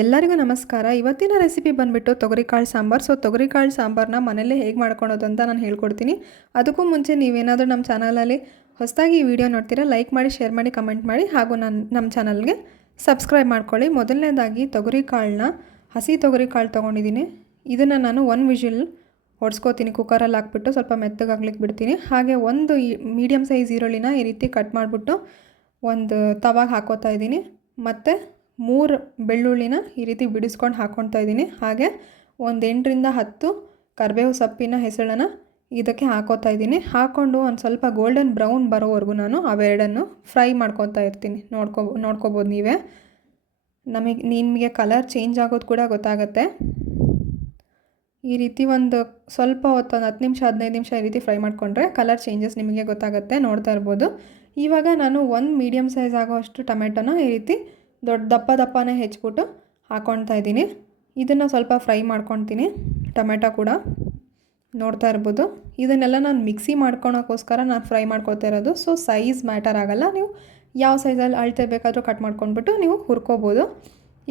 ಎಲ್ಲರಿಗೂ ನಮಸ್ಕಾರ. ಇವತ್ತಿನ ರೆಸಿಪಿ ಬಂದುಬಿಟ್ಟು ತೊಗರಿಕಾಳು ಸಾಂಬಾರು. ತೊಗರಿಕಾಳು ಸಾಂಬಾರನ್ನ ಮನೆಯಲ್ಲೇ ಹೇಗೆ ಮಾಡ್ಕೊಳೋದು ಅಂತ ನಾನು ಹೇಳ್ಕೊಡ್ತೀನಿ. ಅದಕ್ಕೂ ಮುಂಚೆ ನೀವೇನಾದರೂ ನಮ್ಮ ಚಾನಲಲ್ಲಿ ಹೊಸದಾಗಿ ಈ ವಿಡಿಯೋ ನೋಡ್ತೀರಾ, ಲೈಕ್ ಮಾಡಿ, ಶೇರ್ ಮಾಡಿ, ಕಮೆಂಟ್ ಮಾಡಿ, ಹಾಗೂ ನಮ್ಮ ಚಾನಲ್ಗೆ ಸಬ್ಸ್ಕ್ರೈಬ್ ಮಾಡ್ಕೊಳ್ಳಿ. ಮೊದಲನೇದಾಗಿ ತೊಗರಿಕಾಳನ್ನ ಹಸಿ ತೊಗರಿಕಾಳು ತೊಗೊಂಡಿದ್ದೀನಿ. ಇದನ್ನು ನಾನು 1 ವಿಷಿಲ್ ಹೊಡ್ಸ್ಕೊತೀನಿ. ಕುಕ್ಕರಲ್ಲಿ ಹಾಕ್ಬಿಟ್ಟು ಸ್ವಲ್ಪ ಮೆತ್ತಗಾಗ್ಲಿಕ್ಕೆ ಬಿಡ್ತೀನಿ. ಹಾಗೆ ಒಂದು ಮೀಡಿಯಮ್ ಸೈಜ್ ಈರುಳ್ಳಿನ ಈ ರೀತಿ ಕಟ್ ಮಾಡಿಬಿಟ್ಟು ಒಂದು ತವಾಗೆ ಹಾಕೋತಾ ಇದ್ದೀನಿ. ಮತ್ತು 3 ಬೆಳ್ಳುಳ್ಳಿನ ಈ ರೀತಿ ಬಿಡಿಸ್ಕೊಂಡು ಹಾಕ್ಕೊಳ್ತಾ ಇದ್ದೀನಿ. ಹಾಗೆ ಒಂದು 8ರಿಂದ 10 ಕರಿಬೇವು ಸೊಪ್ಪಿನ ಹೆಸಳನ್ನು ಇದಕ್ಕೆ ಹಾಕೋತಾ ಇದ್ದೀನಿ. ಹಾಕ್ಕೊಂಡು ಒಂದು ಸ್ವಲ್ಪ ಗೋಲ್ಡನ್ ಬ್ರೌನ್ ಬರೋವರೆಗೂ ನಾನು ಅವೆರಡನ್ನು ಫ್ರೈ ಮಾಡ್ಕೊತಾ ಇರ್ತೀನಿ. ನೋಡ್ಕೋಬೋದು ನೀವೇ. ನಿಮಗೆ ಕಲರ್ ಚೇಂಜ್ ಆಗೋದು ಕೂಡ ಗೊತ್ತಾಗುತ್ತೆ. ಈ ರೀತಿ ಒಂದು ಸ್ವಲ್ಪ ಹೊತ್ತು, ಒಂದು 10 ನಿಮಿಷ 15 ನಿಮಿಷ ಈ ರೀತಿ ಫ್ರೈ ಮಾಡಿಕೊಂಡ್ರೆ ಕಲರ್ ಚೇಂಜಸ್ ನಿಮಗೆ ಗೊತ್ತಾಗುತ್ತೆ. ನೋಡ್ತಾ ಇರ್ಬೋದು. ಇವಾಗ ನಾನು 1 ಮೀಡಿಯಮ್ ಸೈಜ್ ಆಗೋ ಅಷ್ಟು ಟೊಮೆಟೊನ ಈ ರೀತಿ ದಪ್ಪನೇ ಹೆಚ್ಚಿಬಿಟ್ಟು ಹಾಕ್ಕೊಳ್ತಾ ಇದ್ದೀನಿ. ಇದನ್ನು ಸ್ವಲ್ಪ ಫ್ರೈ ಮಾಡ್ಕೊತೀನಿ. ಟೊಮೆಟೊ ಕೂಡ ನೋಡ್ತಾ ಇರ್ಬೋದು. ಇದನ್ನೆಲ್ಲ ನಾನು ಮಿಕ್ಸಿ ಮಾಡ್ಕೊಳೋಕ್ಕೋಸ್ಕರ ನಾನು ಫ್ರೈ ಮಾಡ್ಕೊತಾ ಇರೋದು. ಸೈಜ್ ಮ್ಯಾಟರ್ ಆಗೋಲ್ಲ. ನೀವು ಯಾವ ಸೈಜಲ್ಲಿ ಅಳತೆ ಬೇಕಾದರೂ ಕಟ್ ಮಾಡ್ಕೊಂಡ್ಬಿಟ್ಟು ನೀವು ಹುರ್ಕೋಬೋದು.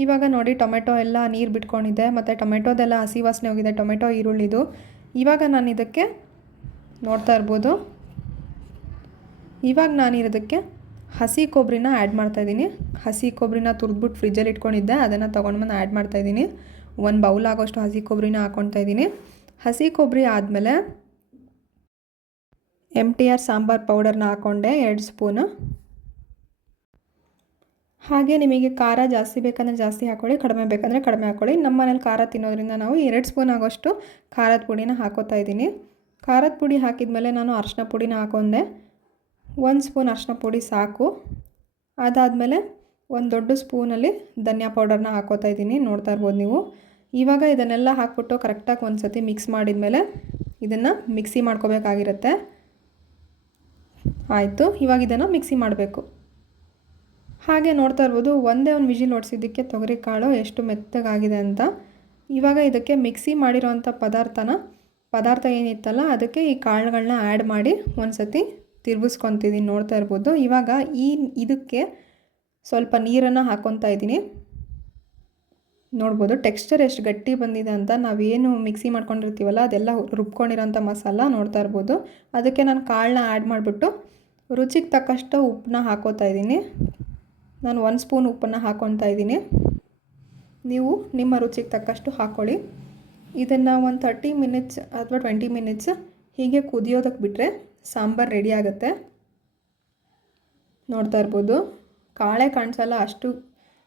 ಇವಾಗ ನೋಡಿ, ಟೊಮೆಟೊ ಎಲ್ಲ ನೀರು ಬಿಟ್ಕೊಂಡಿದ್ದೆ, ಮತ್ತು ಟೊಮೆಟೊದೆಲ್ಲ ಹಸಿ ವಾಸನೆ ಹೋಗಿದೆ, ಟೊಮೆಟೊ ಈರುಳ್ಳಿದು. ಇವಾಗ ನಾನು ಇದಕ್ಕೆ ನೋಡ್ತಾ ಇರ್ಬೋದು. ಇವಾಗ ನಾನು ಇದಕ್ಕೆ ಹಸಿ ಕೊಬ್ಬರಿನ ಆ್ಯಡ್ ಮಾಡ್ತಾಯಿದ್ದೀನಿ. ಹಸಿ ಕೊಬ್ಬರಿನ ತುರಿದ್ಬಿಟ್ಟು ಫ್ರಿಜ್ಜಲ್ಲಿ ಇಟ್ಕೊಂಡಿದ್ದೆ, ಅದನ್ನು ತೊಗೊಂಡು ಬಂದು ಆ್ಯಡ್ ಮಾಡ್ತಾಯಿದ್ದೀನಿ. 1 ಬೌಲ್ ಆಗೋಷ್ಟು ಹಸಿ ಕೊಬ್ಬರಿನ ಹಾಕ್ಕೊಳ್ತಾ ಇದ್ದೀನಿ. ಹಸಿ ಕೊಬ್ಬರಿ ಆದಮೇಲೆ MTR ಸಾಂಬಾರು ಪೌಡರ್ನ ಹಾಕ್ಕೊಂಡೆ 2 ಸ್ಪೂನು. ಹಾಗೆ ನಿಮಗೆ ಖಾರ ಜಾಸ್ತಿ ಬೇಕಂದರೆ ಜಾಸ್ತಿ ಹಾಕ್ಕೊಳ್ಳಿ, ಕಡಿಮೆ ಬೇಕಂದರೆ ಕಡಿಮೆ ಹಾಕ್ಕೊಳ್ಳಿ. ನಮ್ಮ ಮನೇಲಿ ಖಾರ ತಿನ್ನೋದ್ರಿಂದ ನಾವು 2 ಸ್ಪೂನ್ ಆಗೋಷ್ಟು ಖಾರದ ಪುಡಿನ ಹಾಕೋತಾ ಇದ್ದೀನಿ. ಖಾರದ ಪುಡಿ ಹಾಕಿದ್ಮೇಲೆ ನಾನು ಅರಿಶಿನ ಪುಡಿನ ಹಾಕ್ಕೊಂಡೆ. 1 ಸ್ಪೂನ್ ಅರಿಶಿನ ಪುಡಿ ಸಾಕು. ಅದಾದಮೇಲೆ 1 ದೊಡ್ಡ ಸ್ಪೂನಲ್ಲಿ ಧನಿಯಾ ಪೌಡರ್ನ ಹಾಕೋತಾ ಇದ್ದೀನಿ. ನೋಡ್ತಾ ಇರ್ಬೋದು ನೀವು. ಇವಾಗ ಇದನ್ನೆಲ್ಲ ಹಾಕ್ಬಿಟ್ಟು ಕರೆಕ್ಟಾಗಿ ಒಂದು ಸತಿ ಮಿಕ್ಸ್ ಮಾಡಿದ್ಮೇಲೆ ಇದನ್ನು ಮಿಕ್ಸಿ ಮಾಡ್ಕೋಬೇಕಾಗಿರುತ್ತೆ. ಆಯಿತು, ಇವಾಗ ಇದನ್ನು ಮಿಕ್ಸಿ ಮಾಡಬೇಕು. ಹಾಗೆ ನೋಡ್ತಾ ಇರ್ಬೋದು, ಒಂದೇ ಒಂದು ವಿಜಿಲ್ ಹೊಡ್ಸಿದ್ದಕ್ಕೆ ತೊಗರಿಕಾಳು ಎಷ್ಟು ಮೆತ್ತಗಾಗಿದೆ ಅಂತ. ಇವಾಗ ಇದಕ್ಕೆ ಮಿಕ್ಸಿ ಮಾಡಿರೋವಂಥ ಪದಾರ್ಥ ಏನಿತ್ತಲ್ಲ, ಅದಕ್ಕೆ ಈ ಕಾಳುಗಳನ್ನ ಆ್ಯಡ್ ಮಾಡಿ ಒಂದು ಸತಿ ತಿರುಗಿಸ್ಕೊತಿದ್ದೀನಿ. ನೋಡ್ತಾ ಇರ್ಬೋದು. ಇವಾಗ ಇದಕ್ಕೆ ಸ್ವಲ್ಪ ನೀರನ್ನು ಹಾಕ್ಕೊತಾ ಇದ್ದೀನಿ. ನೋಡ್ಬೋದು ಟೆಕ್ಸ್ಚರ್ ಎಷ್ಟು ಗಟ್ಟಿ ಬಂದಿದೆ ಅಂತ. ನಾವೇನು ಮಿಕ್ಸಿ ಮಾಡ್ಕೊಂಡಿರ್ತೀವಲ್ಲ, ಅದೆಲ್ಲ ರುಬ್ಕೊಂಡಿರೋಂಥ ಮಸಾಲ ನೋಡ್ತಾ ಇರ್ಬೋದು. ಅದಕ್ಕೆ ನಾನು ಕಾಳನ್ನ ಆ್ಯಡ್ ಮಾಡಿಬಿಟ್ಟು ರುಚಿಗೆ ತಕ್ಕಷ್ಟು ಉಪ್ಪನ್ನ ಹಾಕೋತಾ ಇದ್ದೀನಿ. ನಾನು 1 ಸ್ಪೂನ್ ಉಪ್ಪನ್ನು ಹಾಕ್ಕೊತಾ ಇದ್ದೀನಿ. ನೀವು ನಿಮ್ಮ ರುಚಿಗೆ ತಕ್ಕಷ್ಟು ಹಾಕ್ಕೊಳ್ಳಿ. ಇದನ್ನು ಒಂದು 30 ಮಿನಿಟ್ಸ್ ಅಥವಾ 20 ಮಿನಿಟ್ಸ್ ಹೀಗೆ ಕುದಿಯೋದಕ್ಕೆ ಬಿಟ್ಟರೆ ಸಾಂಬಾರು ರೆಡಿ ಆಗುತ್ತೆ. ನೋಡ್ತಾ ಇರ್ಬೋದು, ಕಾಳೆ ಕಾಣಿಸಲ್ಲ, ಅಷ್ಟು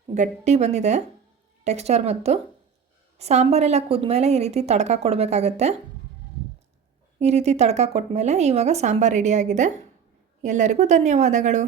ಗಟ್ಟಿ ಬಂದಿದೆ ಟೆಕ್ಸ್ಚರ್. ಮತ್ತು ಸಾಂಬಾರೆಲ್ಲ ಕುದ್ಮೇಲೆ ಈ ರೀತಿ ತಡ್ಕ ಕೊಡಬೇಕಾಗತ್ತೆ. ಈ ರೀತಿ ತಡ್ಕ ಕೊಟ್ಮೇಲೆ ಇವಾಗ ಸಾಂಬಾರು ರೆಡಿಯಾಗಿದೆ. ಎಲ್ಲರಿಗೂ ಧನ್ಯವಾದಗಳು.